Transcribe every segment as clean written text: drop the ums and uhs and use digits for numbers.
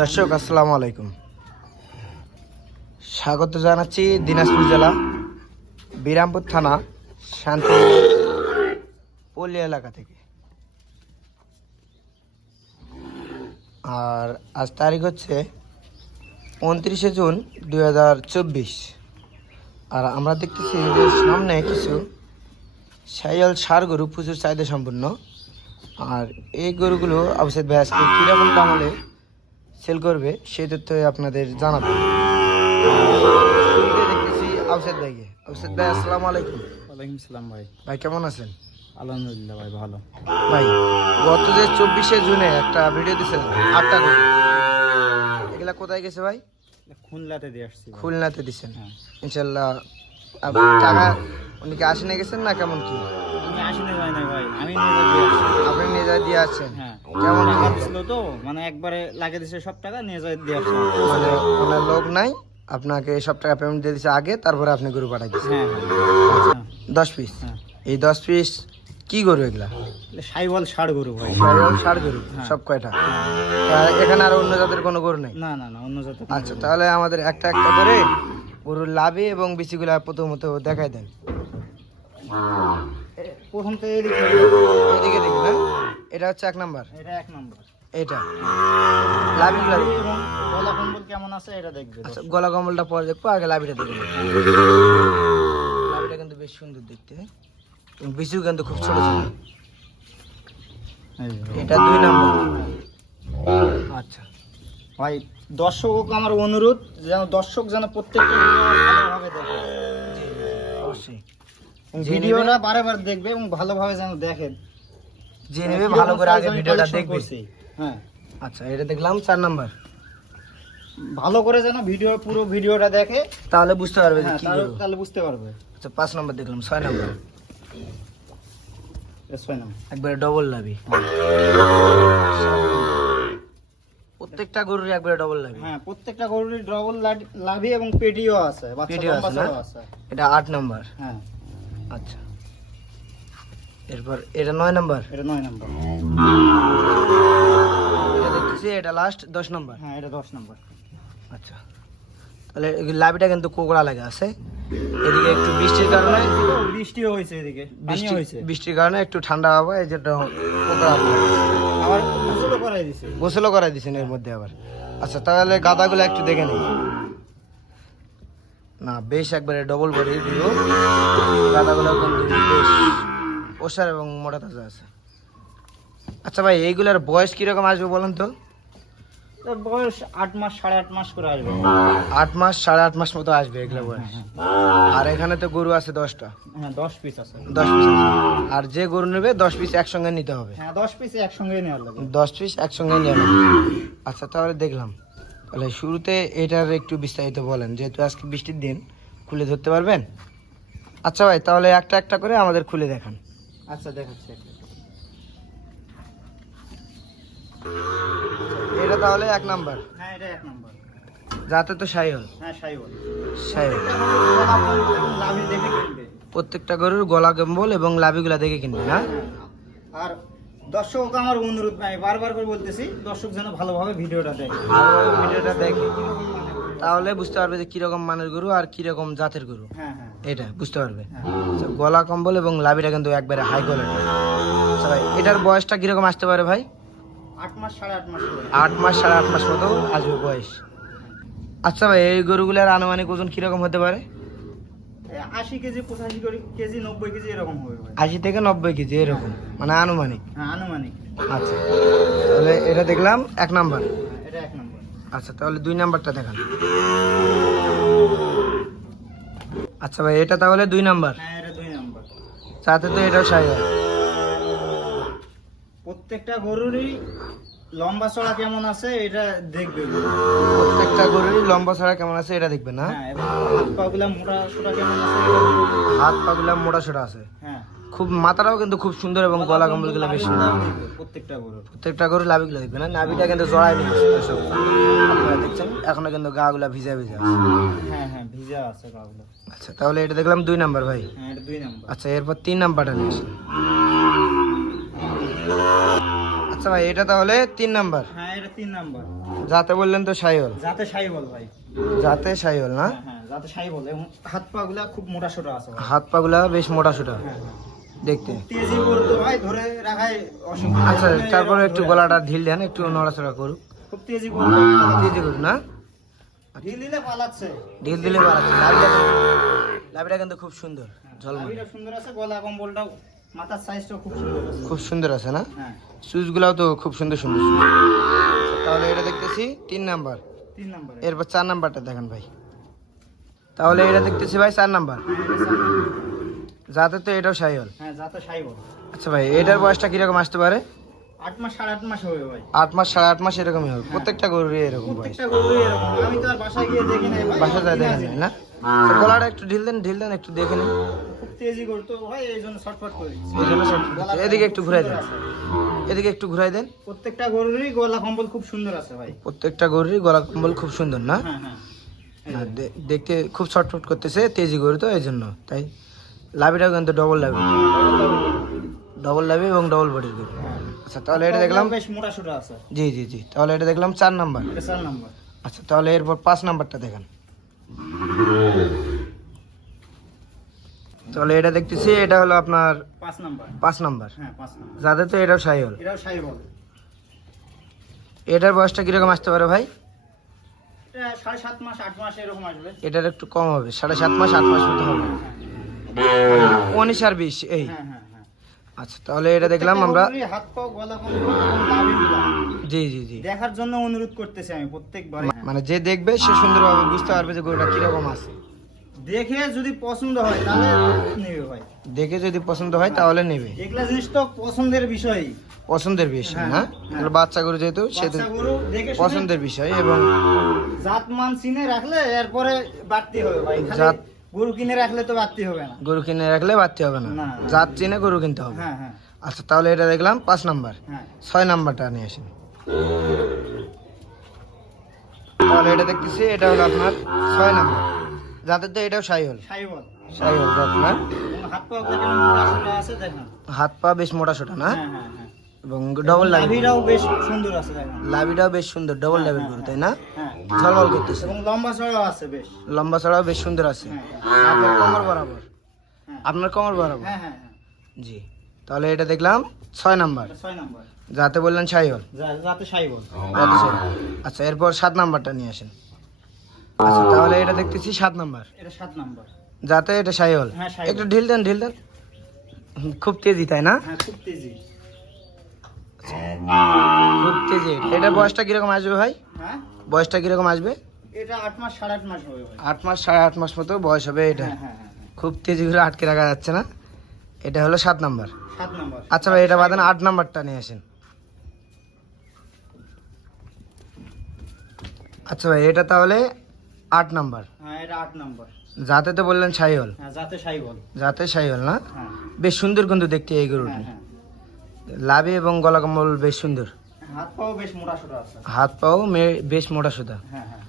দর্শক আসসালামু আলাইকুম, স্বাগত জানাচ্ছি দিনাজপুর জেলা বিরামপুর থানা শান্তি পল্লী এলাকা থেকে। আর আজ তারিখ হচ্ছে 29শে জুন 2024। আর আমরা দেখতেছি যে সামনে কিছু শাহিওয়াল ষাঁড় গরু প্রচুর চাহিদা সম্পন্ন। আর এই গরুগুলো অবশ্যই ভাই আজকে কীরকম দাম হলে সেল করবে সেই তথ্য আপনাদের জানাবো। দেখতেছি আউসাদ ভাইকে। আউসাদ ভাই আসসালামু আলাইকুম। ওয়ালাইকুম সালাম ভাই। ভাই কেমন আছেন? আলহামদুলিল্লাহ ভাই, ভালো। ভাই গত যে 24শে জুনে একটা ভিডিও দিয়েছিলেন 8টা গরু, এগুলা কোথায় গেছে ভাই? খুলনাতে দিয়ে আসছি। খুলনাতে দিচ্ছেন? হ্যাঁ। ইনশাল্লাহ টাকা উনি কি আসেনে গেছেন না কেমন কি? আমি আসিনি যাই না ভাই, আমি নিজে দিয়ে আসছি। আপনি নিয়ে যায় দিয়ে আসছেন? হ্যাঁ। কেমন টাকা দিছিল তো, মানে একবারে লাগিয়ে দিছে সব টাকা, নিয়ে যায় দিয়ে আসছি। মানে ওনার লোক নাই, আপনাকে সব টাকা পেমেন্ট দিয়ে দিচ্ছে আগে, তারপরে আপনি গরু পাঠাই দিচ্ছেন? হ্যাঁ হ্যাঁ। 10 পিস? হ্যাঁ। এই 10 পিস কি গরু এগুলা? শাহিওয়াল ষাঁড় গরু ভাই। ষাঁড় গরু? হ্যাঁ। সব কয়টা? এখানে আর অন্য জাতের কোনো গরু নেই? না না না, অন্য জাতের। আচ্ছা, তাহলে আমাদের একটা একটা করে গরুর লাভে এবং বিচিগুলা প্রথমত দেখাই দেন। প্রথম তো এদিকে দেখি না, এটা হচ্ছে 1 নাম্বার। এটা 1 নম্বর। এটা লাভিগুলা দেখি। এবং গলা কম্বল কেমন আছে এটা দেখবে। আচ্ছা, গলা কম্বলটা পরে দেখবো, আগে লাভিটা দেখে নেবো। লাভিটা কিন্তু বেশ সুন্দর দেখতে, বিচিও কিন্তু খুব ছোট ছোট। এটা 2 নাম্বার। আচ্ছা ভাই, দর্শক আমার অনুরোধ যেন দর্শক যেন প্রত্যেকটা ভিডিও ভালোভাবে দেখে। অবশ্যই ভিডিওটা বারবার দেখবে এবং ভালোভাবে যেন দেখেন, যে নেবে ভালো করে আগে ভিডিওটা দেখবে। হ্যাঁ। আচ্ছা, এটা দেখলাম 4 নাম্বার। ভালো করে যেন পুরো ভিডিওটা দেখে, তাহলে বুঝতে পারবে যে হ্যাঁ, কি গরু। তাহলে বুঝতে পারবে। আচ্ছা, 5 নাম্বার দেখলাম। 6 নাম্বার একবারে ডবল লাভি। প্রত্যেকটা গরুর একবারে ডবল লাভি। হ্যাঁ, প্রত্যেকটা গরুরই ডবল লাভি এবং পেটিও আছে, বাচ্চা পেটিও আছে লম্বা না? চওড়া আছে। এটা 8 নাম্বার। হ্যাঁ। আচ্ছা, এরপর এটা 9 নাম্বার। এটা 9 নম্বর। এটা দেখতেছি এটা লাস্ট 10 নাম্বার। হ্যাঁ, এটা 10 নম্বর। আচ্ছা, তাহলে লাভিটা কিন্তু কোকড়া লাগে আছে। এদিকে একটু বৃষ্টির কারণে, বৃষ্টিও হয়েছে, এদিকে পানিও হয়েছে। বৃষ্টির কারণে একটু ঠান্ডা হাওয়া, এই যেটা কোকড়া আবার গোসলও করাই দিছে। গোসলও করাই দিয়েছেন এর মধ্যে আবার। আচ্ছা, তাহলে গাদাগুলো একটু দেখে নিই। না, বেশ একবারে ডবল বডি ভিউ। গাদাগুলো কিন্তু বেশ ওষার এবং মোটা তাজা আছে। আচ্ছা ভাই, এইগুলার বয়স কিরকম আসবে বলেন তো? তার বয়স 8 মাস 8.5 মাস করে আসবে। 8 মাস 8.5 মাস মতো আসবে এগুলো বয়স। আর এখানে তো গরু আছে 10টা। হ্যাঁ, 10 পিস আছে। 10 পিস আছে। আর যে গরু নেবে 10 পিস একসঙ্গে নিতে হবে। হ্যাঁ, 10 পিস একসঙ্গে নেওয়ার লাগে। 10 পিস একসঙ্গে নিয়ে নেবে। আচ্ছা, তাহলে দেখলাম। তাহলে শুরুতে এটার একটু বিস্তারিত বলেন, যেহেতু আজকে বৃষ্টির দিন, খুলে ধরতে পারবেন? আচ্ছা ভাই, তাহলে একটা একটা করে আমাদের খুলে দেখান। আচ্ছা, দেখাচ্ছি। এটা তাহলে 1 নাম্বার। হ্যাঁ, এটা 1 নম্বর। যাতে তো শাহিওয়াল। হ্যাঁ, শাহিওয়াল। লাভি দেখে কিনবে। প্রত্যেকটা গরুর গলা কম্বল এবং লাভিগুলা দেখে কিনবে না? আর দর্শক আমার অনুরোধ, আমি বারবার করে বলতেছি, দর্শক যেন ভালোভাবে ভিডিওটা দেখে। ভিডিওটা দেখে তাহলে বুঝতে পারবে যে কিরকম মানের গরু আর কিরকম জাতের গরু। হ্যাঁ হ্যাঁ। এটা বুঝতে পারবে। হ্যাঁ। আচ্ছা, গলা কম্বল এবং লাভিটা কিন্তু একবারে হাই কোয়ালিটি। আচ্ছা ভাই, এটার বয়সটা কিরকম আসতে পারে ভাই? 8 মাস 8.5 মাস করে। 8 মাস 8.5 মাস মতো আসবে বয়স। আচ্ছা ভাই, এই গরুগুলোর আনুমানিক ওজন কিরকম হতে পারে? 80 কেজি 85 কেজি 90 কেজি এরকম হবে ভাই। 80 থেকে 90 কেজি এরকম, মানে আনুমানিক। হ্যাঁ, আনুমানিক। আচ্ছা, তাহলে এটা দেখলাম 1 নাম্বার। এটা 1 নম্বর। আচ্ছা, তাহলে 2 নাম্বারটা দেখান। আচ্ছা ভাই, এটা তাহলে 2 নাম্বার। হ্যাঁ, এটা 2 নম্বর। সাথে তো এটাও শাহিওয়াল। প্রত্যেকটা গরুরই লম্বা চড়া কেমন আছে এটা দেখবে। প্রত্যেকটা গরুরই লম্বা ছাড়া কেমন আছে এটা দেখবে না? হ্যাঁ, এবং হাত পাগুলা মোটা সোটা কেমন আছে এটা দেখবে। হাত পাগুলা মোটা সোটা আছে। হ্যাঁ। খুব মাথাটাও কিন্তু খুব সুন্দর এবং গলা কম্বলগুলো বেশ সুন্দর। প্রত্যেকটা গরুর। প্রত্যেকটা গরু লাভিগুলো দেখবে না? নাভিটা কিন্তু জড়াই নিয়ে সব আপনারা দেখছেন, এখনো কিন্তু গা গুলা ভিজা ভিজা আছে। হ্যাঁ হ্যাঁ, ভিজা আছে গাগুলো। আচ্ছা, তাহলে এটা দেখলাম 2 নাম্বার ভাই। হ্যাঁ, এটা 2 নম্বর। আচ্ছা, এরপর 3 নাম্বারটা নিয়ে আসেন। আচ্ছা ভাই এটা তাহলে 3 নাম্বার। হ্যাঁ এটা 3 নাম্বার। যাতে বললেন তো শাহিওয়াল। যাতে শাহিওয়াল ভাই। যাতে শাহিওয়াল না? হ্যাঁ হ্যাঁ যাতে শাহিওয়াল এবং হাত পা গুলা খুব মোটা সোটা আছে ভাই। হাত পা গুলা বেশ মোটা সোটা হ্যাঁ হ্যাঁ দেখতে। তেজি গরু তো ভাই ধরে রাখাই অসুবিধা। আচ্ছা তারপরে একটু গলাটা ঢিল দেন, একটু নড়াচড়া করুক। খুব তেজি গরু। তেজি করুন না? ঢিল দিলে পালাচ্ছে। ঢিল দিলে বাড়াচ্ছে। লাভিটা কিন্তু খুব সুন্দর ঝলমল। লাভিটা সুন্দর আছে, গলা কম্বলটাও মাথার সাইজটাও খুব সুন্দর আছে। খুব সুন্দর আছে না? হ্যাঁ সুইচগুলাও তো খুব সুন্দর সুন্দর। তাহলে এটা দেখতেছি 3 নাম্বার। 3 নাম্বার। এরপর 4 নাম্বারটা দেখেন ভাই। তাহলে এটা দেখতেছি ভাই 4 নাম্বার। যাতে তো এটাও শাহিওয়াল। হ্যাঁ যাতে শাহিওয়াল। আচ্ছা ভাই এটার বয়সটা কিরকম আসতে পারে? 8 মাস 8.5 মাস হবে ভাই। 8 মাস 8.5 মাস এরকমই হবে। প্রত্যেকটা গরুরই এরকম বয়স। প্রত্যেকটা গরুই এরকম। আমি তো আর বাসায় গিয়ে দেখি নাই ভাই। বাসা যায় দেখেন নাই না? তো গলাটা একটু ঢিল দেন একটু দেখে নিন। খুব তেজি গরু তো ভাই, এই জন্য শর্টকাট করে দিচ্ছি। এই জন্য সব এদিকে একটু ঘুরাই দেন। এদিকে একটু ঘুরাই দেন। প্রত্যেকটা গরুরই গলা কম্বল খুব সুন্দর আছে ভাই। প্রত্যেকটা গরুরই গলা কম্বল খুব সুন্দর না? হ্যাঁ হ্যাঁ না, দেখতে খুব ছটফট করতেছে, তেজি গরু তো এই জন্য। তাই লাভিটাও কিন্তু ডবল লাভি এবং ডবল বডির গরু। আচ্ছা তাহলে এটা দেখলাম। বেশ মোটা সোটা আছে। জি তাহলে এটা দেখলাম 4 নাম্বার। এটা 4 নাম্বার। আচ্ছা তাহলে এরপর 5 নাম্বারটা দেখেন। তাহলে এটা দেখতেছি এটা হলো আপনার 5 নাম্বার। 5 নাম্বার। হ্যাঁ 5 নাম্বার। যাতে তো এটাও শাহিওয়াল। এটাও শাহিওয়াল। এটার বয়সটা কিরকম আসতে পারে ভাই? এটা 7.5 মাস 8 মাস এরকম আসবে। এটার একটু কম হবে, 7.5 মাস 8 মাস মতো হবে। 19 আর 20 এই। হ্যাঁ হ্যাঁ হ্যাঁ। আচ্ছা তাহলে এটা দেখলাম আমরা। প্রত্যেকটা গরুরই হাত পা গলা কম্বল এবং লাভিগুলা জি দেখার জন্য অনুরোধ করতেছি আমি প্রত্যেকবার। মানে যে দেখবে সে সুন্দরভাবে বুঝতে পারবে যে গরুটা কিরকম আছে। দেখে যদি পছন্দ হয় তাহলে নেবে ভাই। দেখে যদি পছন্দ হয় তাহলে নেবে। এগুলা জিনিস তো পছন্দের বিষয়। পছন্দের বিষয় হ্যাঁ, না? হ্যাঁ। এগুলো বাচ্চা গরু যেহেতু সেহেতু বাচ্চা গরু দেখে শুনে পছন্দের বিষয়। এবং জাত মান চিনে রাখলে এরপরে বাড়তি হবে ভাই। খালি জাত- গরু কিনে রাখলে তো বাড়তি হবে না। গরু কিনে রাখলে বাড়তে হবে না, না। জাত চিনে গরু কিনতে হবে। হ্যাঁ হ্যাঁ আচ্ছা তাহলে এটা দেখলাম 5 নাম্বার। হ্যাঁ 6 নাম্বারটা নিয়ে আসেন। তাহলে এটা দেখতেছি এটা হলো আপনার 6 নাম্বার। যাতে তো এটাও শাহিওয়াল। শাহিওয়াল। জাত না? এবং হাত পা গুলো কেমন মোটা সোটা আছে দেখেন। হাত পা বেশ মোটা সোটা না? হ্যাঁ হ্যাঁ হ্যাঁ। এবং ডবল লাভি। লাভিটাও বেশ সুন্দর আছে দেখেন। লাভিটাও বেশ সুন্দর, ডবল লাভির গরু তাই না? হ্যাঁ ঝলমল করতেছে। এবং লম্বা চড়াও আছে বেশ। লম্বা চড়াও বেশ সুন্দর আছে। হ্যাঁ আপনার কোমর বরাবর। হ্যাঁ আপনার কোমর বরাবর। হ্যাঁ হ্যাঁ হ্যাঁ। জি তাহলে এটা দেখলাম 6 নাম্বার। এটা 6 নাম্বার। যাতে বললেন শাহিওয়াল। যাতে শাহিওয়াল। যাতে শাহিওয়াল। আচ্ছা এরপর 7 নাম্বারটা নিয়ে আসেন। আচ্ছা তাহলে এটা দেখতেছি 7 নাম্বার। এটা 7 নাম্বার। যাতে এটা শাহিওয়াল। হ্যাঁ, শাহিওয়াল। একটু ঢিল দেন খুব তেজি তাই না? হ্যাঁ খুব তেজি। খুব তেজি। এটার বয়সটা কিরকম আসবে ভাই? হ্যাঁ বয়সটা কিরকম আসবে? এটা 8 মাস 8.5 মাস হবে ভাই। 8 মাস 8.5 মাস মতো বয়স হবে এটা। হ্যাঁ হ্যাঁ হ্যাঁ। খুব তেজি করে আটকে রাখা যাচ্ছে না। এটা হলো 7 নাম্বার। 7 নাম্বার। আচ্ছা ভাই এটা বাদেন 8 নাম্বারটা নিয়ে আসেন। আচ্ছা ভাই এটা তাহলে 8 নাম্বার। হ্যাঁ এটা 8 নাম্বার। যাতে তো বললেন শাহিওয়াল। হ্যাঁ যাতে শাহিওয়াল। যাতে শাহিওয়াল না? হ্যাঁ বেশ সুন্দর কিন্তু দেখতে এই হ্যাঁ গরুটি। হ্যাঁ। লাভি এবং গলা কম্বল বেশ সুন্দর। হাত পাও বেশ মোটা সোটা আছে। হাত পাও বেশ মোটা সুতা। হ্যাঁ হ্যাঁ।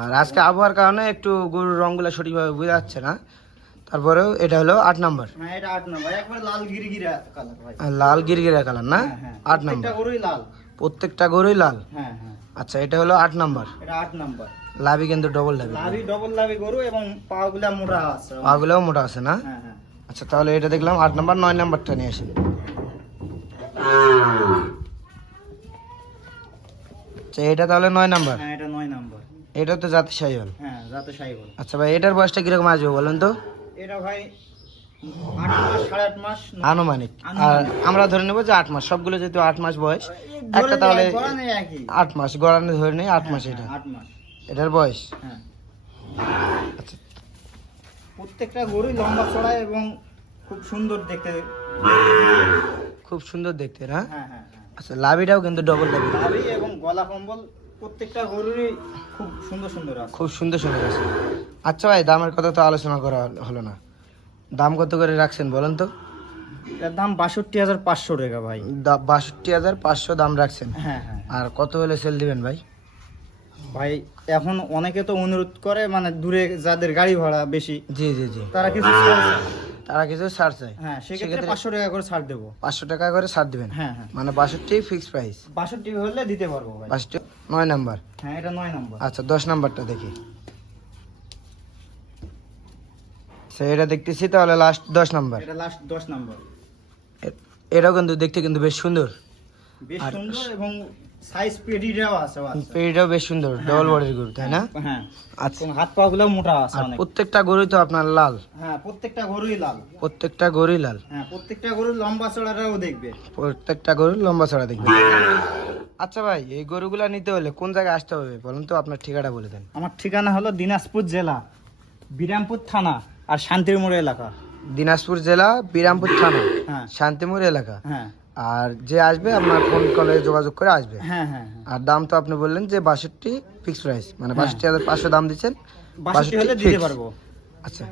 আর আজকে আবহাওয়ার কারণে একটু গরুর রঙগুলো সঠিকভাবে বোঝা যাচ্ছে না। তারপরেও এটা হলো 8 নাম্বার। হ্যাঁ এটা 8 নাম্বার। একবার লাল গিরগিরা কালার ভাই। আর লাল গিরগিরা কালার না? হ্যাঁ হ্যাঁ। 8 নাম্বার। প্রত্যেকটা গরুই লাল। প্রত্যেকটা গরুই লাল। হ্যাঁ হ্যাঁ। আচ্ছা এটা হলো 8 নাম্বার। এটা 8 নাম্বার। লাভি কিন্তু ডবল লাভি। লাভি ডবল লাভি গরু এবং পাগুলা মোটা আছে। পাগুলোও মোটা আছে না? হ্যাঁ হ্যাঁ। আচ্ছা তাহলে এটা দেখলাম 8 নাম্বার। 9 নাম্বারটা নিয়ে আসেন। আচ্ছা এটা তাহলে 9 নাম্বার। হ্যাঁ এটা 9 নাম্বার। এটা তো জাতি শাহিওয়াল। হ্যাঁ যাতে শাহিওয়াল। আচ্ছা ভাই এটার বয়সটা কিরকম আসবে বলেন তো? এটা ভাই 8 মাস 8.5 মাস। আনুমানিক। আর আমরা ধরে নেবো যে 8 মাস, সবগুলো যেহেতু 8 মাস বয়স, একটা তাহলে 8 মাস গড়ানো ধরে নেই। 8 মাস এটা 8 মাস। এটার বয়স। হ্যাঁ আচ্ছা প্রত্যেকটা গরুই লম্বা চড়া এবং খুব সুন্দর দেখতে। খুব সুন্দর দেখতে না? হ্যাঁ হ্যাঁ হ্যাঁ। আচ্ছা লাভিটাও কিন্তু ডবল লাভি। লাভি এবং গলা কম্বল প্রত্যেকটা গরুরই খুব সুন্দর সুন্দর আছে। খুব সুন্দর সুন্দর আছে। আচ্ছা ভাই দামের কথা তো আলোচনা করা হলো না, দাম কত করে রাখছেন বলেন তো? এর দাম 62,500 টাকা ভাই। 62,500 দাম রাখছেন। হ্যাঁ হ্যাঁ। আর কত হলে সেল দিবেন ভাই? ভাই এখন অনেকে তো অনুরোধ করে, মানে দূরে যাদের গাড়ি ভাড়া বেশি জি জি জি। তারা কিছু তারা কিছু ছাড় চাই, হ্যাঁ সেক্ষেত্রে সেক্ষেত্রে 500 টাকা করে ছাড় দেবো। 500 টাকা করে ছাড় দিবেন। হ্যাঁ হ্যাঁ, মানে 62 ফিক্স প্রাইস। 62 হলে দিতে পারবো ভাই। 62 9 নাম্বার। হ্যাঁ এটা 9 নম্বর। আচ্ছা 10 নাম্বারটা দেখি। এটা দেখতেছি তাহলে লাস্ট 10 নাম্বার। এটা লাস্ট 10 নম্বর। এটাও কিন্তু দেখতে কিন্তু বেশ সুন্দর, বেশ আর- সুন্দর এবং সাইজ পেডিটাও আছে। পেড়িটাও বেশ সুন্দর, ডবল বডির গরু তাই না? হ্যাঁ আচ্ছা, এবং হাত পা গুলো মোটা আছে আর অনেক। প্রত্যেকটা গরুই তো আপনার লাল, হ্যাঁ প্রত্যেকটা গরুই লাল। প্রত্যেকটা গরুই লাল, হ্যাঁ প্রত্যেকটা গরুর লম্বা চড়াটাও দেখবে। প্রত্যেকটা গরুর লম্বা চড়া দেখবে। আচ্ছা ভাই, এই গরুগুলা নিতে হলে কোন জায়গায় আসতে হবে বলুন তো, আপনার ঠিকানা বলে দেন। আমার ঠিকানা হলো দিনাজপুর জেলা, বিরামপুর থানা আর শান্তিরমোড় এলাকা। দিনাজপুর জেলা, বিরামপুর থানা, হ্যাঁ শান্তিমুর এলাকা। হ্যাঁ আর যে আসবে আপনার ফোন কলে যোগাযোগ করে আসবে। হ্যাঁ হ্যাঁ হ্যাঁ। আর দাম তো আপনি বললেন যে 62 ফিক্স প্রাইস, মানে 62,500 দাম দিচ্ছেন, 62 হলে দিতে fixed। পারবো। আচ্ছা